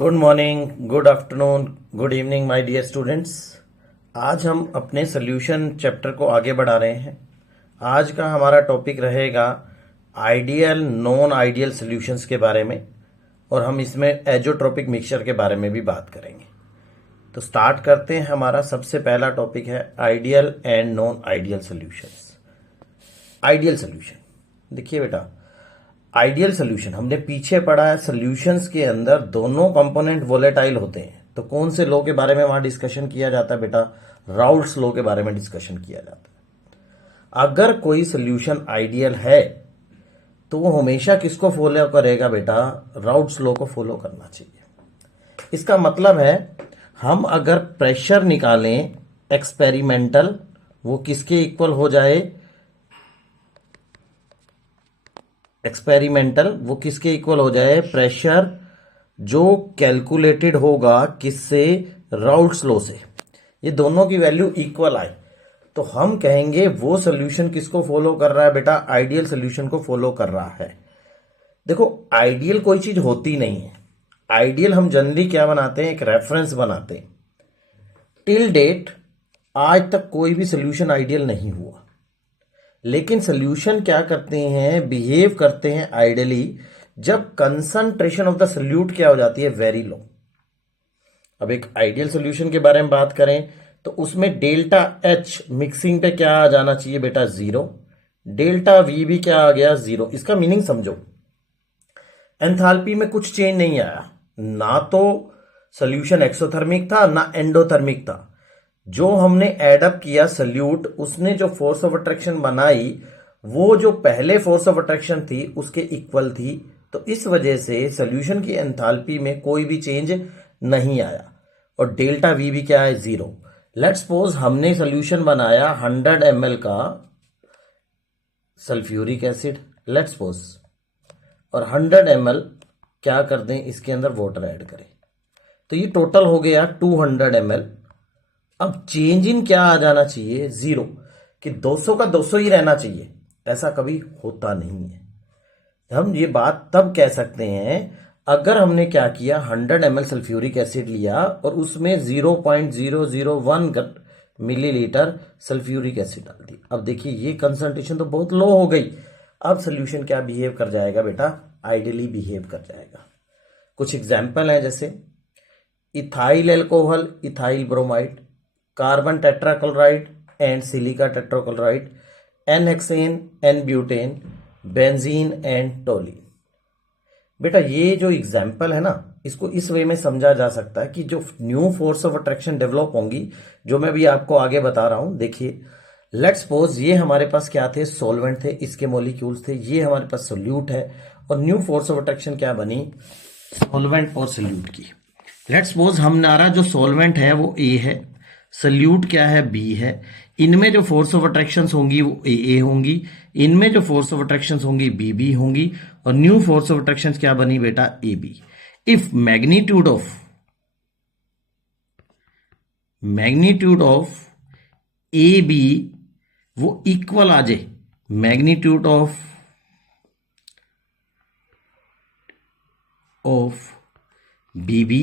Good morning, good afternoon, good evening my dear students. आज हम अपने सोल्यूशन चैप्टर को आगे बढ़ा रहे हैं। आज का हमारा टॉपिक रहेगा आइडियल नॉन आइडियल सॉल्यूशंस के बारे में, और हम इसमें एजोट्रोपिक मिक्सचर के बारे में भी बात करेंगे। तो स्टार्ट करते हैं। हमारा सबसे पहला टॉपिक है ideal and non ideal solutions. Ideal solution देखिए बेटा, आइडियल सोल्यूशन हमने पीछे पढ़ा है। सोल्यूशंस के अंदर दोनों कंपोनेंट वोलेटाइल होते हैं। तो कौन से लॉ के बारे में वहां डिस्कशन किया जाता है बेटा? राउल्ट्स लॉ के बारे में डिस्कशन किया जाता है। अगर कोई सोल्यूशन आइडियल है तो वो हमेशा किसको फॉलो करेगा बेटा? राउल्ट्स लॉ को फॉलो करना चाहिए। इसका मतलब है हम अगर प्रेशर निकालें एक्सपेरिमेंटल, वो किसके इक्वल हो जाए? एक्सपेरिमेंटल वो किसके इक्वल हो जाए? प्रेशर जो कैलकुलेटेड होगा किससे? राउल्ट्स लॉ से। ये दोनों की वैल्यू इक्वल आए तो हम कहेंगे वो सोल्यूशन किसको फॉलो कर रहा है बेटा? आइडियल सोल्यूशन को फॉलो कर रहा है। देखो, आइडियल कोई चीज होती नहीं है। आइडियल हम जनरली क्या बनाते हैं? एक रेफरेंस बनाते हैं। टिल डेट आज तक कोई भी सोल्यूशन आइडियल नहीं हुआ, लेकिन सोल्यूशन क्या करते हैं? बिहेव करते हैं आइडियली जब कंसंट्रेशन ऑफ द सोल्यूट क्या हो जाती है? Very low. अब एक आइडियल सोल्यूशन के बारे में बात करें तो उसमें डेल्टा एच मिक्सिंग पे क्या आ जाना चाहिए बेटा? जीरो। डेल्टा वी भी क्या आ गया? जीरो। इसका मीनिंग समझो, एंथैल्पी में कुछ चेंज नहीं आया। ना तो सोल्यूशन एक्सोथर्मिक था ना एंडोथर्मिक था। जो हमने एडअप किया सल्यूट, उसने जो फोर्स ऑफ अट्रैक्शन बनाई वो जो पहले फोर्स ऑफ अट्रैक्शन थी उसके इक्वल थी। तो इस वजह से सॉल्यूशन की एंथैल्पी में कोई भी चेंज नहीं आया, और डेल्टा वी भी क्या है? जीरो। लेट्स सपोज हमने सॉल्यूशन बनाया 100 ml का सल्फ्यूरिक एसिड, लेट्स सपोज, और 100 ml क्या कर दें? इसके अंदर वाटर ऐड करें तो ये टोटल हो गया 200 ml। अब चेंज इन क्या आ जाना चाहिए? जीरो। कि 200 का 200 ही रहना चाहिए, ऐसा कभी होता नहीं है। हम ये बात तब कह सकते हैं अगर हमने क्या किया, 100 ml सल्फ्यूरिक एसिड लिया और उसमें 0.001 मिलीलीटर सल्फ्यूरिक एसिड डाल दी। अब देखिए ये कंसंट्रेशन तो बहुत लो हो गई। अब सोल्यूशन क्या बिहेव कर जाएगा बेटा? आइडियली बिहेव कर जाएगा। कुछ एग्जाम्पल है, जैसे ethyl alcohol, ethyl bromide, carbon tetrachloride and silica tetrachloride, n hexane, n butane, benzene and toluene. बेटा ये जो एग्जाम्पल है ना, इसको इस वे में समझा जा सकता है कि जो new force of attraction develop होंगी, जो मैं भी आपको आगे बता रहा हूं। देखिए, लेट्स सपोज ये हमारे पास क्या थे? सॉल्वेंट थे, इसके मॉलिक्यूल्स थे। ये हमारे पास सोल्यूट है, और न्यू फोर्स ऑफ अट्रैक्शन क्या बनी? सॉल्वेंट और सोल्यूट की। लेट्स सपोज हमारा जो सॉल्वेंट है वो ए है, सोल्यूट क्या है? बी है। इनमें जो फोर्स ऑफ अट्रैक्शन होंगी वो ए होंगी, इनमें जो फोर्स ऑफ अट्रैक्शन होंगी बी होंगी, और न्यू फोर्स ऑफ अट्रैक्शन क्या बनी बेटा? A B. If magnitude of A B वो इक्वल आ जाए मैग्नीट्यूड ऑफ बी बी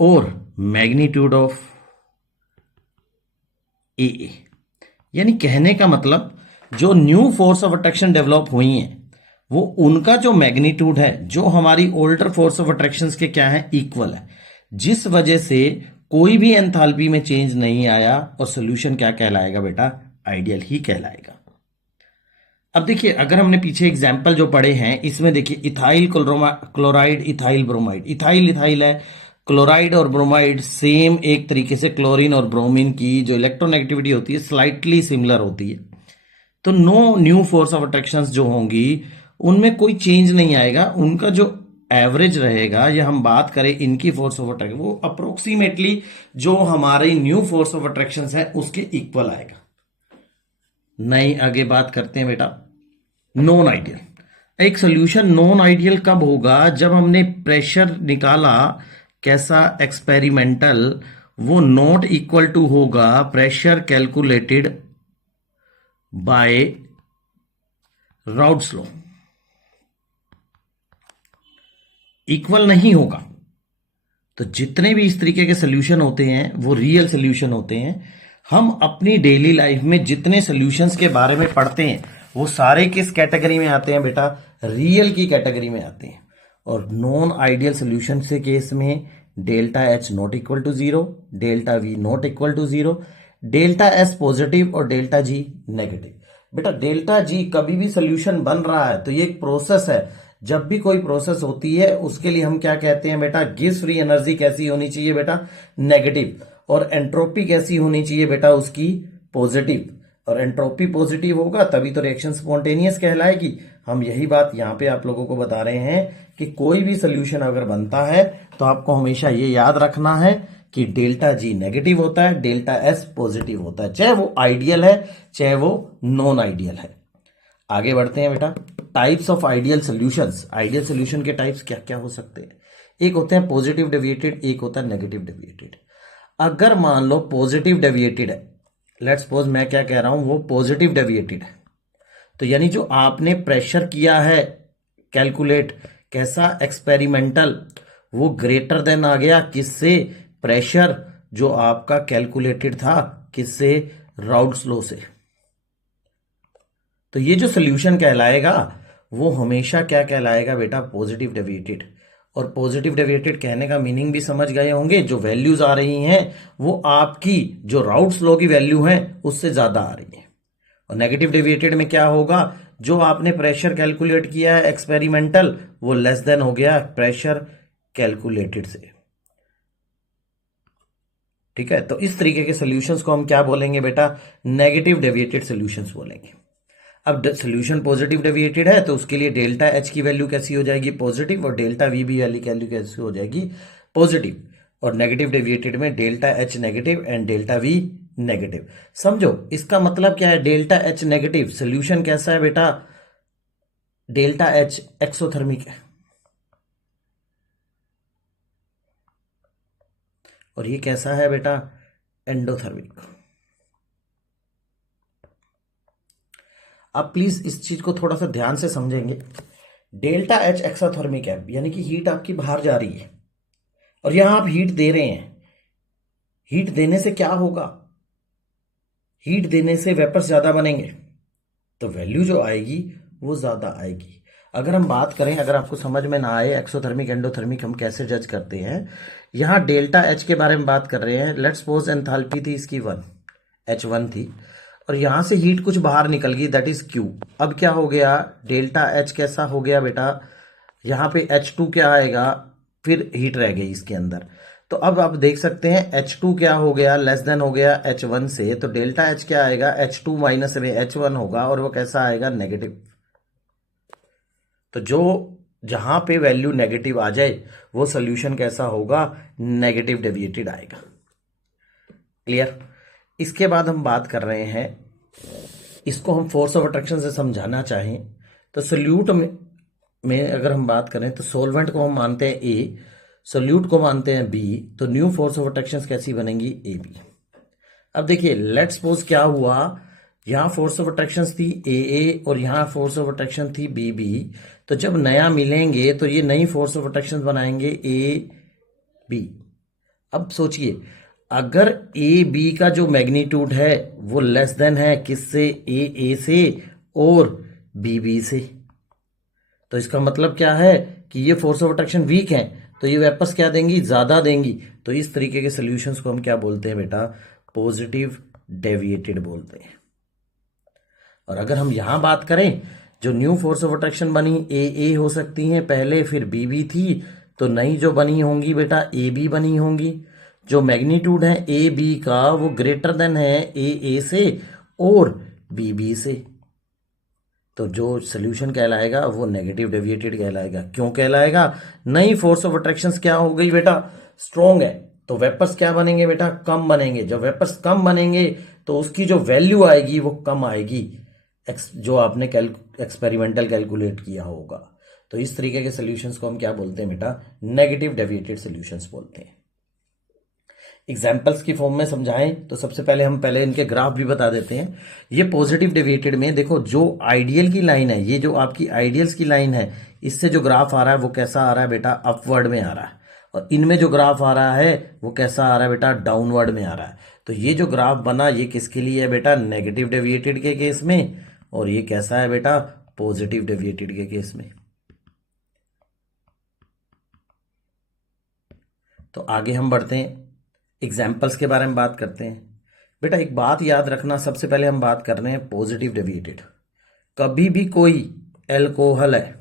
और मैग्नीट्यूड ऑफ ए, यानी कहने का मतलब जो new force of attraction develop हुई हैं वो उनका जो मैग्नीट्यूड है, जो हमारी ओल्डर फोर्स ऑफ अट्रैक्शन के क्या है? इक्वल है, जिस वजह से कोई भी एंथैल्पी में चेंज नहीं आया, और सोल्यूशन क्या कहलाएगा बेटा? आइडियल ही कहलाएगा। अब देखिए, अगर हमने पीछे एग्जाम्पल जो पढ़े हैं इसमें देखिए, ethyl chloride, ethyl bromide. Ethyl ethyl है, क्लोराइड और ब्रोमाइड सेम एक तरीके से क्लोरीन और ब्रोमीन की जो इलेक्ट्रोनेगेटिविटी होती है स्लाइटली सिमिलर होती है। तो no new force of attraction जो होंगी उनमें कोई चेंज नहीं आएगा। उनका जो एवरेज रहेगा, या हम बात करें इनकी फोर्स ऑफ अट्रैक्शन, वो अप्रोक्सीमेटली जो हमारी न्यू फोर्स ऑफ अट्रैक्शन है उसके इक्वल आएगा। नहीं, आगे बात करते हैं बेटा नॉन आइडियल। एक सोल्यूशन नॉन आइडियल कब होगा? जब हमने प्रेशर निकाला, कैसा? एक्सपेरिमेंटल, वो नॉट इक्वल टू होगा pressure calculated by Raoult's law. Equal नहीं होगा। तो जितने भी इस तरीके के सोल्यूशन होते हैं वो रियल सोल्यूशन होते हैं। हम अपनी डेली लाइफ में जितने सोल्यूशंस के बारे में पढ़ते हैं वो सारे किस कैटेगरी में आते हैं बेटा? रियल की कैटेगरी में आते हैं। और नॉन आइडियल सोल्यूशन के केस में delta H not equal to zero, delta V not equal to zero, delta S positive और डेल्टा जी नेगेटिव। बेटा डेल्टा जी कभी भी सोल्यूशन बन रहा है तो ये एक प्रोसेस है। जब भी कोई प्रोसेस होती है उसके लिए हम क्या कहते हैं बेटा? गिब्स फ्री एनर्जी कैसी होनी चाहिए बेटा? नेगेटिव। और एंट्रोपी कैसी होनी चाहिए बेटा? उसकी पॉजिटिव। और एंट्रोपी पॉजिटिव होगा तभी तो रिएक्शन स्पॉन्टेनियस कहलाएगी। हम यही बात यहां पे आप लोगों को बता रहे हैं कि कोई भी सोल्यूशन अगर बनता है तो आपको हमेशा ये याद रखना है कि डेल्टा जी नेगेटिव होता है, डेल्टा एस पॉजिटिव होता है, चाहे वो आइडियल है चाहे वो नॉन आइडियल है। आगे बढ़ते हैं बेटा। Types of ideal solutions. Ideal solution के टाइप्स क्या क्या हो सकते हैं? एक होते हैं पॉजिटिव डेविएटेड, एक होता है नेगेटिव डेविएटेड। अगर मान लो पॉजिटिव डेविएटेड है, लेट्स सपोज मैं क्या कह रहा हूं, वो पॉजिटिव डेविएटेड है, तो यानी जो आपने प्रेशर किया है कैलकुलेट, कैसा? एक्सपेरिमेंटल, वो ग्रेटर देन आ गया किससे? प्रेशर जो आपका कैलकुलेटेड था किससे? राउल्ट्स लॉ से। तो ये जो सोल्यूशन कहलाएगा वो हमेशा क्या कहलाएगा बेटा? Positive deviated. और पॉजिटिव डेविएटेड कहने का मीनिंग भी समझ गए होंगे, जो वैल्यूज आ रही हैं वो आपकी जो राउल्ट्स लॉ की वैल्यू है उससे ज्यादा आ रही है। और नेगेटिव डेविएटेड में क्या होगा? जो आपने प्रेशर कैलकुलेट किया है एक्सपेरिमेंटल वो लेस देन हो गया प्रेशर कैलकुलेटेड से। ठीक है, तो इस तरीके के सॉल्यूशंस को हम क्या बोलेंगे बेटा? नेगेटिव डेविएटेड सॉल्यूशंस बोलेंगे। अब सोल्यूशन पॉजिटिव डेविएटेड है तो उसके लिए डेल्टा एच की वैल्यू कैसी हो जाएगी? पॉजिटिव। और डेल्टा वी भी वैल्यू कैसी हो जाएगी? पॉजिटिव। और नेगेटिव डेविएटेड में delta H negative and delta we negative. समझो इसका मतलब क्या है? डेल्टा एच नेगेटिव सोल्यूशन कैसा है बेटा? डेल्टा एच एक्सोथर्मिक है और ये कैसा है बेटा? एंडोथर्मिक। अब प्लीज इस चीज को थोड़ा सा ध्यान से समझेंगे। डेल्टा एच एक्सोथर्मिक है यानी कि हीट आपकी बाहर जा रही है और यहां आप हीट दे रहे हैं। हीट देने से क्या होगा? हीट देने से वेपर्स ज्यादा बनेंगे तो वैल्यू जो आएगी वो ज्यादा आएगी। अगर हम बात करें, अगर आपको समझ में ना आए एक्सोथर्मिक एंडोथर्मिक हम कैसे जज करते हैं, यहां डेल्टा एच के बारे में बात कर रहे हैं। लेट्स सपोज एंथैल्पी थी इसकी 1, H1 थी और यहां से हीट कुछ बाहर निकल गई दैट इज Q। अब क्या हो गया? डेल्टा एच कैसा हो गया बेटा? यहां पे H2 क्या आएगा? फिर हीट रह गई इसके अंदर। तो अब आप देख सकते हैं H2 क्या हो गया? लेस देन हो गया H1 से। तो डेल्टा एच क्या आएगा? H2 माइनस में H1 होगा और वो कैसा आएगा? नेगेटिव। तो जो जहां पे वैल्यू नेगेटिव आ जाए वो सोल्यूशन कैसा होगा? नेगेटिव डेविएटेड आएगा। क्लियर? इसके बाद हम बात कर रहे हैं, इसको हम फोर्स ऑफ अट्रैक्शन से समझाना चाहें तो सोल्यूट में अगर हम बात करें तो सोलवेंट को हम मानते हैं ए, सोल्यूट को मानते हैं बी, तो न्यू फोर्स ऑफ अट्रैक्शन कैसी बनेंगी? A B. अब देखिए लेट्स सपोज क्या हुआ, यहां फोर्स ऑफ अट्रैक्शन थी ए और यहां फोर्स ऑफ अट्रैक्शन थी बी बी। तो जब नया मिलेंगे तो ये नई फोर्स ऑफ अट्रैक्शन बनाएंगे ए बी। अब सोचिए अगर ए बी का जो मैग्नीट्यूड है वो लेस देन है किससे? ए से और बी बी से। तो इसका मतलब क्या है कि ये फोर्स ऑफ अट्रैक्शन वीक है तो ये वेपर्स क्या देंगी? ज्यादा देंगी। तो इस तरीके के सॉल्यूशंस को हम क्या बोलते हैं बेटा? पॉजिटिव डेविएटेड बोलते हैं। और अगर हम यहां बात करें, जो न्यू फोर्स ऑफ अट्रैक्शन बनी ए हो सकती हैं पहले, फिर बी बी थी, तो नई जो बनी होंगी बेटा ए बी बनी होंगी। जो मैग्नीट्यूड है ए बी का वो ग्रेटर देन है ए से और बी बी से। तो जो सोल्यूशन कहलाएगा वो नेगेटिव डेविएटेड कहलाएगा। क्यों कहलाएगा? नई फोर्स ऑफ अट्रैक्शन क्या हो गई बेटा? स्ट्रॉन्ग है तो वेपर्स क्या बनेंगे बेटा? कम बनेंगे। जब वेपर्स कम बनेंगे तो उसकी जो वैल्यू आएगी वो कम आएगी, जो आपने एक्सपेरिमेंटल कैलकुलेट किया होगा। तो इस तरीके के सॉल्यूशंस को हम क्या बोलते हैं बेटा? नेगेटिव डेविएटेड सॉल्यूशंस बोलते हैं। एग्जाम्पल्स की फॉर्म में समझाएं तो सबसे पहले हम पहले इनके ग्राफ भी बता देते हैं। ये पॉजिटिव डेविएटेड में देखो जो आइडियल की लाइन है, ये जो आपकी आइडियल्स की लाइन है, इससे जो ग्राफ आ रहा है वो कैसा आ रहा है बेटा, अपवर्ड में आ रहा है। और इनमें जो ग्राफ आ रहा है वो कैसा आ रहा है बेटा, डाउनवर्ड में आ रहा है। तो ये जो ग्राफ बना ये किसके लिए है बेटा, नेगेटिव डेविएटेड के केस में, और ये कैसा है बेटा, पॉजिटिव डेविएटेड के केस में। तो आगे हम बढ़ते हैं, एग्जाम्पल्स के बारे में बात करते हैं। बेटा एक बात याद रखना, सबसे पहले हम बात कर रहे हैं पॉजिटिव डेविएटेड। कभी भी कोई एल्कोहल है,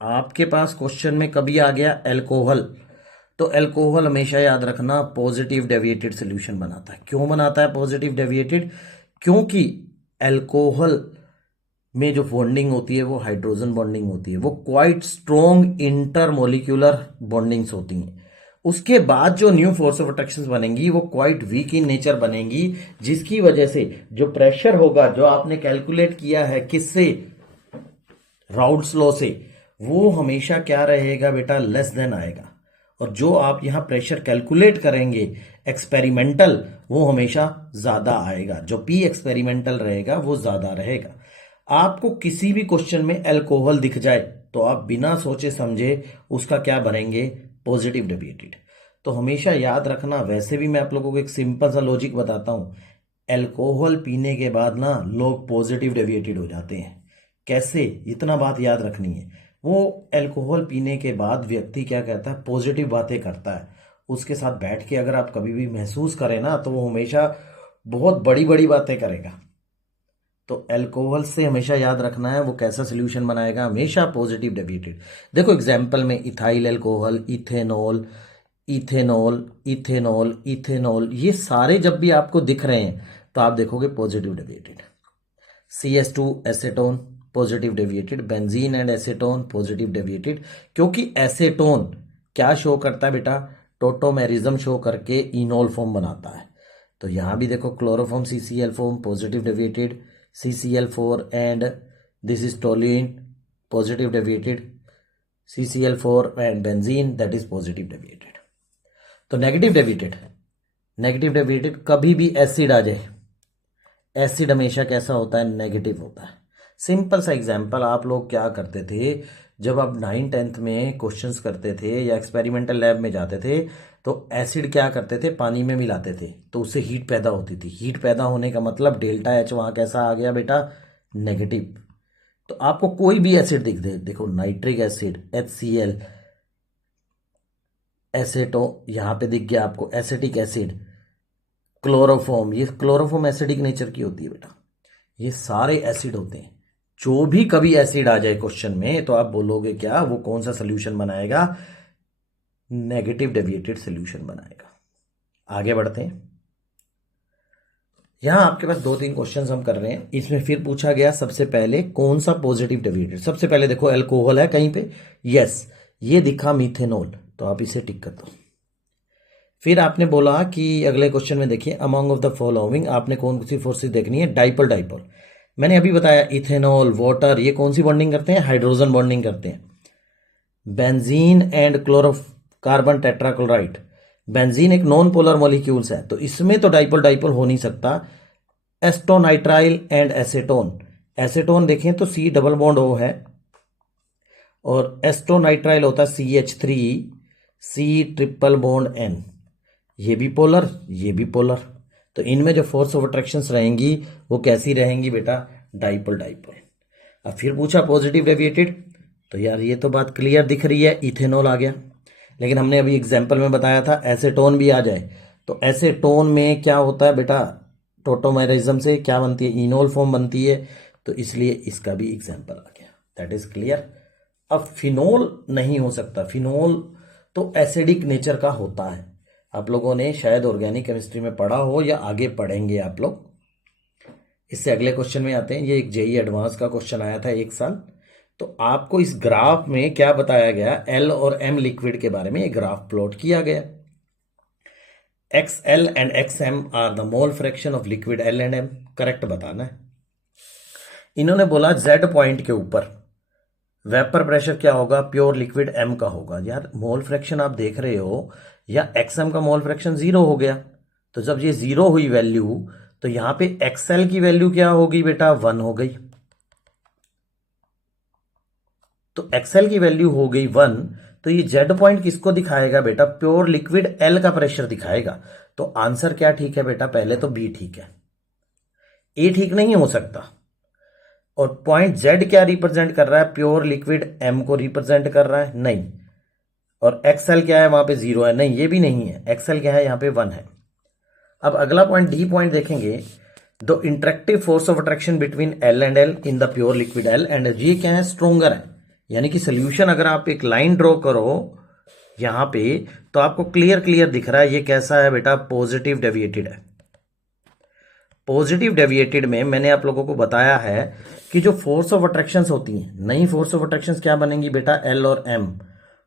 आपके पास क्वेश्चन में कभी आ गया एल्कोहल, तो एल्कोहल हमेशा याद रखना पॉजिटिव डेविएटेड सॉल्यूशन बनाता है। क्यों बनाता है पॉजिटिव डेविएटेड, क्योंकि एल्कोहल में जो बॉन्डिंग होती है वो हाइड्रोजन बॉन्डिंग होती है, वो क्वाइट स्ट्रॉन्ग इंटरमोलिक्यूलर बॉन्डिंग्स होती हैं। उसके बाद जो न्यू फोर्स ऑफ अट्रैक्शन बनेंगी वो क्वाइट वीक इन नेचर बनेंगी, जिसकी वजह से जो प्रेशर होगा जो आपने कैलकुलेट किया है किससे, राउल्ट्स लॉ से, वो हमेशा क्या रहेगा बेटा, लेस देन आएगा। और जो आप यहां प्रेशर कैलकुलेट करेंगे एक्सपेरिमेंटल, वो हमेशा ज्यादा आएगा। जो पी एक्सपेरिमेंटल रहेगा वो ज्यादा रहेगा। आपको किसी भी क्वेश्चन में अल्कोहल दिख जाए तो आप बिना सोचे समझे उसका क्या भरेंगे, पॉजिटिव डेविएटेड। तो हमेशा याद रखना, वैसे भी मैं आप लोगों को एक सिंपल सा लॉजिक बताता हूं, अल्कोहल पीने के बाद ना लोग पॉजिटिव डेविएटेड हो जाते हैं। कैसे, इतना बात याद रखनी है। वो अल्कोहल पीने के बाद व्यक्ति क्या कहता है, पॉजिटिव बातें करता है। उसके साथ बैठ के अगर आप कभी भी महसूस करें ना, तो वो हमेशा बहुत बड़ी बड़ी बातें करेगा। तो अल्कोहल से हमेशा याद रखना है वो कैसा सोल्यूशन बनाएगा, हमेशा पॉजिटिव डेविएटेड। देखो एग्जाम्पल में ethyl alcohol, ethanol, ethanol, ethanol, ethanol, ये सारे जब भी आपको दिख रहे हैं तो आप देखोगे positive deviated. CS2 acetone positive deviated, benzene and acetone positive deviated, क्योंकि एसेटोन क्या शो करता है बेटा, टोटोमेरिज्म शो करके इनोल फॉर्म बनाता है। तो यहां भी देखो chloroform CCl form positive deviated, CCl4 and this is toluene positive deviated, CCl4 and benzene that is positive deviated। तो नेगेटिव डेविएटेड, नेगेटिव डेविएटेड कभी भी एसिड आ जाए, एसिड हमेशा कैसा होता है, नेगेटिव होता है। सिंपल सा एग्जांपल, आप लोग क्या करते थे जब आप 9th-10th में क्वेश्चंस करते थे या एक्सपेरिमेंटल लैब में जाते थे, तो एसिड क्या करते थे, पानी में मिलाते थे, तो उससे हीट पैदा होती थी। हीट पैदा होने का मतलब डेल्टा H वहां कैसा आ गया बेटा, नेगेटिव। तो आपको कोई भी एसिड दिख दे, देखो नाइट्रिक एसिड HCl, एसेटो यहां पे दिख गया आपको, एसिटिक एसिड, क्लोरोफॉर्म, ये क्लोरोफॉर्म एसिडिक नेचर की होती है बेटा। ये सारे एसिड होते हैं। जो भी कभी एसिड आ जाए क्वेश्चन में तो आप बोलोगे क्या, वो कौन सा सोल्यूशन बनाएगा, नेगेटिव डेविएटेड सोल्यूशन बनाएगा। आगे बढ़ते हैं, यहां आपके पास 2-3 क्वेश्चंस हम कर रहे हैं। इसमें फिर पूछा गया सबसे पहले कौन सा पॉजिटिव डेविएटेड, सबसे पहले देखो अल्कोहल है कहीं पे, यस, ये दिखा मीथेनॉल, तो आप इसे टिक कर दो। फिर आपने बोला कि अगले क्वेश्चन में देखिए, अमंग ऑफ द फॉलोइंग, आपने कौन सी फोर्सेस देखनी है, डाइपोल डाइपोल। मैंने अभी बताया इथेनॉल, वाटर, ये कौन सी बॉन्डिंग करते हैं, हाइड्रोजन बॉन्डिंग करते हैं। Benzene and carbon tetrachloride, benzene एक नॉन पोलर मॉलिक्यूल्स है, तो इसमें तो डाइपोल डाइपोल हो नहीं सकता। एस्टोनाइट्राइल एंड एसेटोन, एसेटोन देखें तो C डबल बॉन्ड O है, और एस्टोनाइट्राइल होता है CH3 C triple bond N, ये भी पोलर, ये भी पोलर। तो इनमें जो फोर्स ऑफ अट्रैक्शंस रहेंगी वो कैसी रहेंगी बेटा, डाइपोल डाइपोल। अब फिर पूछा पॉजिटिव डेविएटेड, तो यार ये तो बात क्लियर दिख रही है, इथेनॉल आ गया। लेकिन हमने अभी एग्जाम्पल में बताया था एसेटोन भी आ जाए, तो एसेटोन में क्या होता है बेटा, टोटोमेरिज्म से क्या बनती है, इनोल फॉर्म बनती है, तो इसलिए इसका भी एग्जाम्पल आ गया। That is clear. अब फिनोल नहीं हो सकता, फिनोल तो एसिडिक नेचर का होता है। आप लोगों ने शायद ऑर्गेनिक केमिस्ट्री में पढ़ा हो या आगे पढ़ेंगे आप लोग। इससे अगले क्वेश्चन में आते हैं, ये एक JEE एडवांस का क्वेश्चन आया था एक साल। तो आपको इस ग्राफ में क्या बताया गया, L और M लिक्विड के बारे में ये ग्राफ प्लॉट किया गया। XL and XM are the mole fraction of liquid L and M, correct बताना है। इन्होंने बोला Z पॉइंट के ऊपर वेपर प्रेशर क्या होगा, प्योर लिक्विड m का होगा। यार मोल फ्रैक्शन आप देख रहे हो, या xm का मोल फ्रैक्शन 0 हो गया। तो जब ये 0 हुई वैल्यू, तो यहां पे xl की वैल्यू क्या होगी बेटा, 1 हो गई। तो xl की वैल्यू हो गई 1। तो ये जेड पॉइंट किसको दिखाएगा बेटा, प्योर लिक्विड L का प्रेशर दिखाएगा। तो आंसर क्या ठीक है बेटा, पहले तो बी ठीक है, ए ठीक नहीं हो सकता। और पॉइंट जेड क्या रिप्रेजेंट कर रहा है, प्योर लिक्विड एम को रिप्रेजेंट कर रहा है, नहीं। और एक्सएल क्या है, वहां पे 0 है, नहीं ये भी नहीं है। एक्सएल क्या है, यहां पे 1 है। अब अगला पॉइंट डी पॉइंट देखेंगे, the interactive force of attraction between L and L in the pure liquid L, and ये क्या है, स्ट्रोंगर है। यानी कि सोल्यूशन अगर आप एक लाइन ड्रॉ करो यहां पे, तो आपको क्लियर क्लियर दिख रहा है ये कैसा है बेटा, पॉजिटिव डेविएटेड है। पॉजिटिव डेविएटेड में मैंने आप लोगों को बताया है कि जो फोर्स ऑफ अट्रैक्शन होती हैं, नई फोर्स ऑफ अट्रैक्शन क्या बनेंगी बेटा, एल और एम,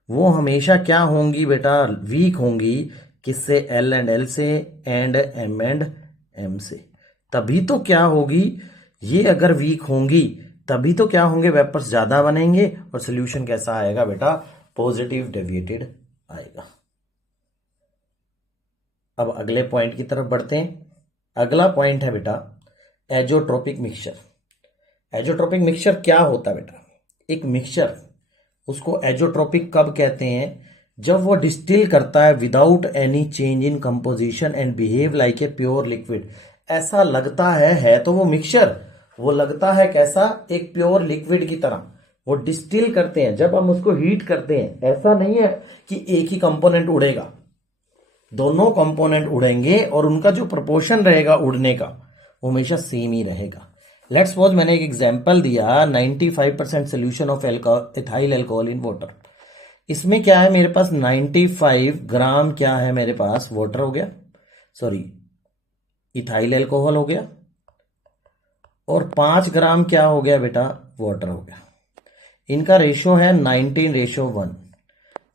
वो हमेशा क्या होंगी बेटा, वीक होंगी। किससे, एल एंड एल से, एंड एम से। तभी तो क्या होगी, ये अगर वीक होंगी तभी तो क्या होंगे, वेपर्स ज्यादा बनेंगे और सोल्यूशन कैसा आएगा बेटा, पॉजिटिव डेविएटेड आएगा। अब अगले पॉइंट की तरफ बढ़ते हैं। अगला पॉइंट है बेटा एजोट्रोपिक मिक्सचर। एजोट्रोपिक मिक्सचर क्या होता है बेटा, एक मिक्सचर, उसको एजोट्रोपिक कब कहते हैं, जब वो डिस्टिल करता है without any change in composition and behave like a pure liquid. ऐसा लगता है तो वो मिक्सचर, वो लगता है कैसा, एक प्योर लिक्विड की तरह। वो डिस्टिल करते हैं, जब हम उसको हीट करते हैं, ऐसा नहीं है कि एक ही कंपोनेंट उड़ेगा, दोनों कंपोनेंट उड़ेंगे और उनका जो प्रोपोर्शन रहेगा उड़ने का वो हमेशा सेम ही रहेगा। लेट्स सपोज मैंने एक एग्जांपल दिया, 95% solution of ethyl alcohol in water. इसमें क्या है, मेरे पास 95 ग्राम क्या है, मेरे पास वाटर हो गया, सॉरी इथाइल अल्कोहल हो गया, और 5 ग्राम क्या हो गया बेटा, वाटर हो गया। इनका रेशो है 19:1।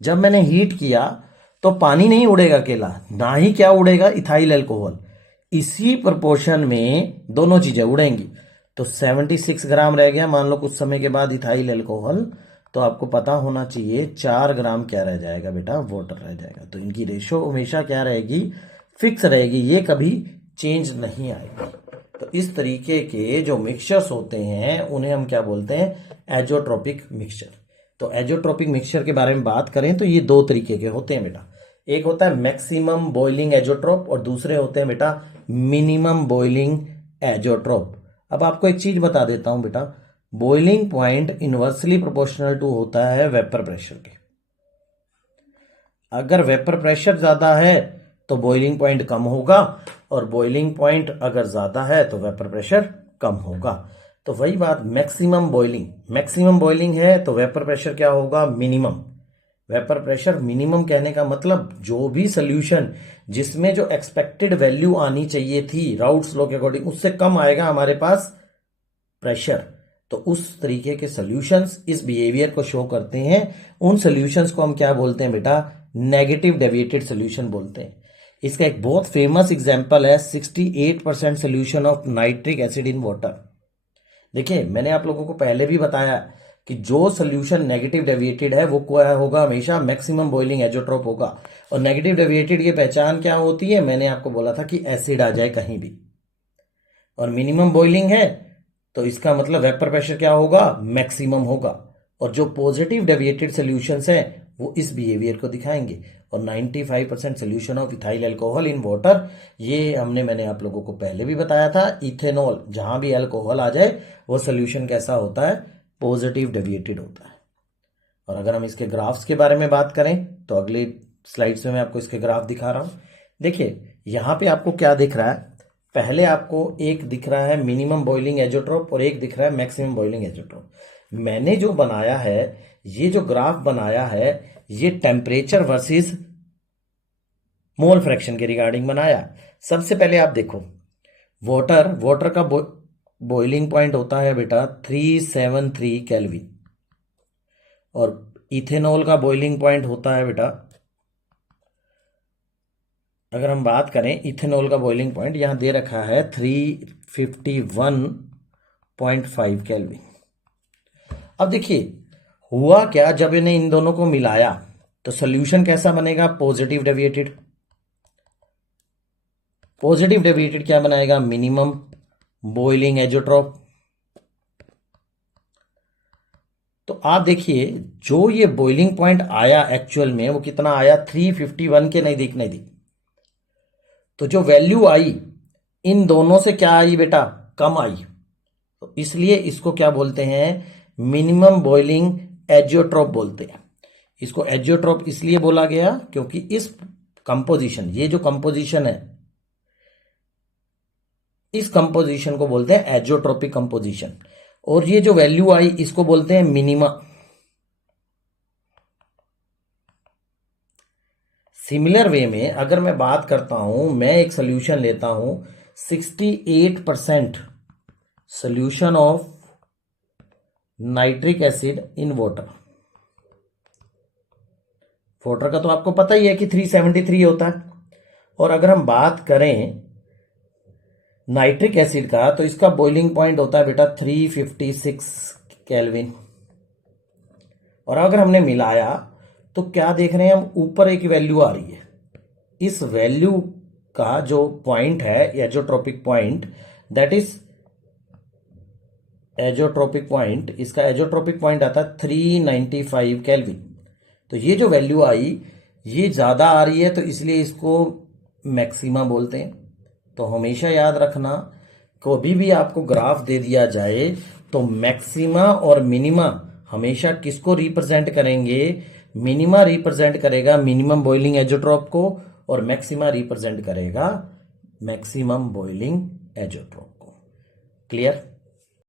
जब मैंने हीट किया तो पानी नहीं उड़ेगा अकेला, ना ही क्या उड़ेगा, इथाइल अल्कोहल। इसी प्रोपोर्शन में दोनों चीजें उड़ेंगी। तो 76 ग्राम रह गया, मान लो कुछ समय के बाद इथाइल अल्कोहल, तो आपको पता होना चाहिए 4 ग्राम क्या रह जाएगा बेटा, वाटर रह जाएगा। तो इनकी रेशो हमेशा क्या रहेगी, फिक्स रहेगी, ये कभी चेंज नहीं आएगी। तो इस तरीके के जो मिक्सचर्स होते हैं उन्हें हम क्या बोलते हैं, एजोट्रोपिक मिक्सचर। तो एजोट्रोपिक मिक्सचर के बारे में बात करें तो ये 2 तरीके के होते हैं बेटा, एक होता है मैक्सिमम बॉइलिंग एजोट्रोप और दूसरे होते हैं बेटा मिनिमम बॉइलिंग एजोट्रोप। अब आपको एक चीज बता देता हूं बेटा, boiling point inversely proportional to होता है वेपर प्रेशर के। अगर वेपर प्रेशर ज्यादा है तो बॉइलिंग पॉइंट कम होगा, और बॉइलिंग पॉइंट अगर ज्यादा है तो वेपर प्रेशर कम होगा। तो वही बात, मैक्सिमम बॉइलिंग है तो वेपर प्रेशर क्या होगा, मिनिमम। वेपर प्रेशर मिनिमम कहने का मतलब जो भी सोल्यूशन जिसमें जो एक्सपेक्टेड वैल्यू आनी चाहिए थी राउट्स लॉ के अकॉर्डिंग, उससे कम आएगा हमारे पास प्रेशर। तो उस तरीके के सॉल्यूशंस इस बिहेवियर को शो करते हैं। उन सॉल्यूशंस को हम क्या बोलते हैं बेटा, नेगेटिव डेविएटेड सॉल्यूशन बोलते हैं। इसका एक बहुत फेमस एग्जांपल है 68% solution of nitric acid in water. देखिए मैंने आप लोगों को पहले भी बताया कि जो सॉल्यूशन नेगेटिव डेविएटेड है वो क्या होगा, हमेशा मैक्सिमम बॉइलिंग एजोट्रोप होगा। और नेगेटिव डेविएटेड की पहचान क्या होती है, मैंने आपको बोला था कि एसिड आ जाए कहीं भी। और मिनिमम बॉइलिंग है तो इसका मतलब वेपर प्रेशर क्या होगा, मैक्सिमम होगा। और जो पॉजिटिव डेविएटेड सॉल्यूशंस हैं वो इस बिहेवियर को दिखाएंगे। और 95% solution of ethyl alcohol in water, ये मैंने आप लोगों को पहले भी बताया था। इथेनॉल, जहां भी अल्कोहल आ जाए वो सोल्यूशन कैसा होता है, पॉजिटिव डेविएटेड होता है। और अगर हम इसके ग्राफ्स के बारे में बात करें तो अगले स्लाइड्स में मैं आपको इसके ग्राफ दिखा रहा हूं। देखिए यहां पे आपको क्या दिख रहा है, पहले आपको एक दिख रहा है मिनिमम बॉइलिंग एजोट्रोप और एक दिख रहा है मैक्सिमम बॉइलिंग एजोट्रोप। मैंने जो बनाया है, ये जो ग्राफ बनाया है, ये टेम्परेचर वर्सेस मोल फ्रैक्शन के रिगार्डिंग बनाया। सबसे पहले आप देखो, वाटर का बॉइलिंग पॉइंट होता है बेटा 373 केल्विन, और इथेनॉल का बॉइलिंग पॉइंट होता है बेटा, अगर हम बात करें इथेनॉल का बॉइलिंग पॉइंट यहां दे रखा है 351.5 केल्विन। अब देखिए हुआ क्या, जब इन्हें इन दोनों को मिलाया तो सोल्यूशन कैसा बनेगा, पॉजिटिव डेविएटेड। पॉजिटिव डेविएटेड क्या बनाएगा, मिनिमम बॉइलिंग एजोट्रॉप। तो आप देखिए जो ये बॉइलिंग पॉइंट आया एक्चुअल में वो कितना आया, 351 के नजदीक नजदीक। तो जो वैल्यू आई इन दोनों से क्या आई बेटा, कम आई। तो इसलिए इसको क्या बोलते हैं, मिनिमम बॉइलिंग एजियोट्रोप बोलते हैं। इसको एजियोट्रोप इसलिए बोला गया क्योंकि इस कंपोजिशन, ये जो कंपोजिशन है, इस कंपोजिशन को बोलते हैं एजियोट्रोपिक कंपोजिशन। और ये जो वैल्यू आई इसको बोलते हैं मिनिमा। सिमिलर वे में अगर मैं बात करता हूं, मैं एक सोल्यूशन लेता हूं 68% solution of nitric acid in water. Water का तो आपको पता ही है कि 373 होता है। और अगर हम बात करें नाइट्रिक एसिड का तो इसका बॉइलिंग पॉइंट होता है बेटा 356 केल्विन। और अगर हमने मिलाया तो क्या देख रहे हैं हम, ऊपर एक वैल्यू आ रही है। इस वैल्यू का जो पॉइंट है azeotropic point, that is azeotropic point, इसका एजोट्रोपिक पॉइंट आता है 395 केल्विन। तो ये जो वैल्यू आई ये ज्यादा आ रही है तो इसलिए इसको मैक्सिमा बोलते हैं। तो हमेशा याद रखना, कभी भी आपको ग्राफ दे दिया जाए तो मैक्सिमा और मिनिमा हमेशा किसको रिप्रेजेंट करेंगे, मिनिमा रिप्रेजेंट करेगा मिनिमम बॉइलिंग एजोट्रोप को और मैक्सिमा रिप्रेजेंट करेगा मैक्सिमम बॉइलिंग एजोट्रोप को। क्लियर।